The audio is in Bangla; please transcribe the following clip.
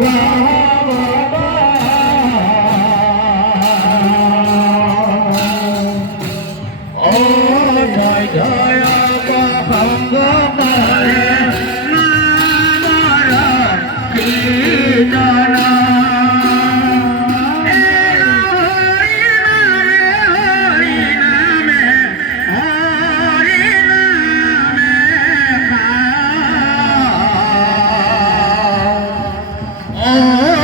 Oh, my God. à.